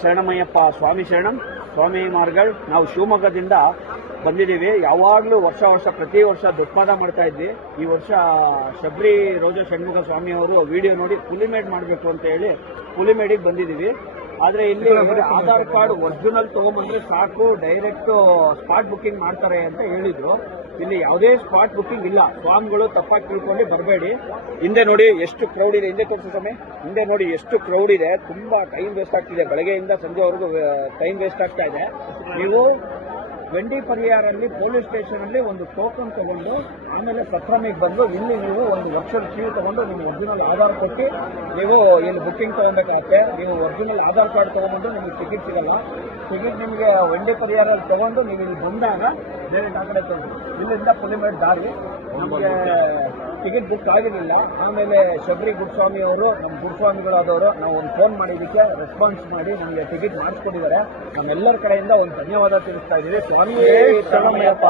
ಶರಣಮಯ್ಯಪ್ಪ ಸ್ವಾಮಿ ಶರಣಂ ಸ್ವಾಮಿ ಮಾರ್ಗಳ್. ನಾವು ಶಿವಮೊಗ್ಗದಿಂದ ಬಂದಿದ್ದೀವಿ. ಯಾವಾಗಲೂ ವರ್ಷ ಪ್ರತಿ ವರ್ಷ ದೊಡ್ಡಮಾದ ಮಾಡ್ತಾ ಇದ್ವಿ. ಈ ವರ್ಷ ಶಬರಿ ರೋಜಾ ಷಣ್ಮುಖ ಸ್ವಾಮಿ ಅವರು ವಿಡಿಯೋ ನೋಡಿ ಪುಲಿಮೇಡ್ ಮಾಡಬೇಕು ಅಂತ ಹೇಳಿ ಪುಲಿಮೇಡಿಗೆ ಬಂದಿದ್ದೀವಿ. ಆದರೆ ಇಲ್ಲಿ ಆಧಾರ್ ಕಾರ್ಡ್ ಒರಿಜಿನಲ್ ತೊಗೊಂಬಂದ್ರೆ ಸಾಕು, ಡೈರೆಕ್ಟ್ ಸ್ಪಾಟ್ ಬುಕ್ಕಿಂಗ್ ಮಾಡ್ತಾರೆ ಅಂತ ಹೇಳಿದ್ರು. ಇಲ್ಲಿ ಯಾವುದೇ ಸ್ಪಾಟ್ ಬುಕ್ಕಿಂಗ್ ಇಲ್ಲ. ಸ್ವಾಮಿಗಳು ತಪ್ಪಾಗಿ ತಿಳ್ಕೊಂಡು ಬರಬೇಡಿ. ಹಿಂದೆ ನೋಡಿ ಎಷ್ಟು ಕ್ರೌಡ್ ಇದೆ, ಹಿಂದೆ ತೋರಿಸೋ ಸಮಯ ಹಿಂದೆ ನೋಡಿ ಎಷ್ಟು ಕ್ರೌಡ್ ಇದೆ. ತುಂಬಾ ಟೈಮ್ ವೇಸ್ಟ್ ಆಗ್ತಿದೆ, ಬೆಳಗ್ಗೆಯಿಂದ ಸಂಜೆವರೆಗೂ ಟೈಮ್ ವೇಸ್ಟ್ ಆಗ್ತಾ ಇದೆ. ನೀವು ವೆಂಡಿ ಪರಿಯಾರಲ್ಲಿ ಪೊಲೀಸ್ ಸ್ಟೇಷನ್ ಅಲ್ಲಿ ಒಂದು ಟೋಕನ್ ತಗೊಂಡು ಆಮೇಲೆ ಸತ್ರಮಿಗೆ ಬಂದು ಇಲ್ಲಿ ನೀವು ಒಂದು ವರ್ಷದ ಕ್ಯೂ ತಗೊಂಡು ನಿಮ್ಮ ಒರಿಜಿನಲ್ ಆಧಾರ್ ಕೊಟ್ಟು ನೀವು ಇಲ್ಲಿ ಬುಕ್ಕಿಂಗ್ ತಗೊಬೇಕಾಗತ್ತೆ. ನೀವು ಒರಿಜಿನಲ್ ಆಧಾರ್ ಕಾರ್ಡ್ ತಗೊಂಡು ನಿಮಗೆ ಟಿಕೆಟ್ ಸಿಗಲ್ಲ. ಟಿಕೆಟ್ ನಿಮಗೆ ವೆಂಡಿ ಪರಿಯಾರಲ್ಲಿ ತಗೊಂಡು ನೀವು ಇಲ್ಲಿ ಬಂದಾಗ ಡೈರೆಕ್ಟ್ ಆ ಕಡೆ ತಗೊಂಡು ಇಲ್ಲಿಂದ ಪುಲಿಮೇಡ್ ದಾರಿ. ನಮಗೆ ಟಿಕೆಟ್ ಬುಕ್ ಆಗಿರಲಿಲ್ಲ. ಆಮೇಲೆ ಶಬರಿ ಗುರುಸ್ವಾಮಿ ಅವರು ನಮ್ಮ ಗುರುಸ್ವಾಮಿಗಳಾದವರು ನಾವು ಒಂದು ಫೋನ್ ಮಾಡಿದ್ದಕ್ಕೆ ರೆಸ್ಪಾನ್ಸ್ ಮಾಡಿ ನಮಗೆ ಟಿಕೆಟ್ ಮಾಡಿಸ್ಕೊಟ್ಟಿದ್ದಾರೆ. ನಮ್ಮೆಲ್ಲರ ಕಡೆಯಿಂದ ಒಂದು ಧನ್ಯವಾದ ತಿಳಿಸ್ತಾ ಇದ್ದೀವಿ. ಸ್ವಾಮಿಯೇ ಶರಣಮಯ್ಯಪ್ಪ.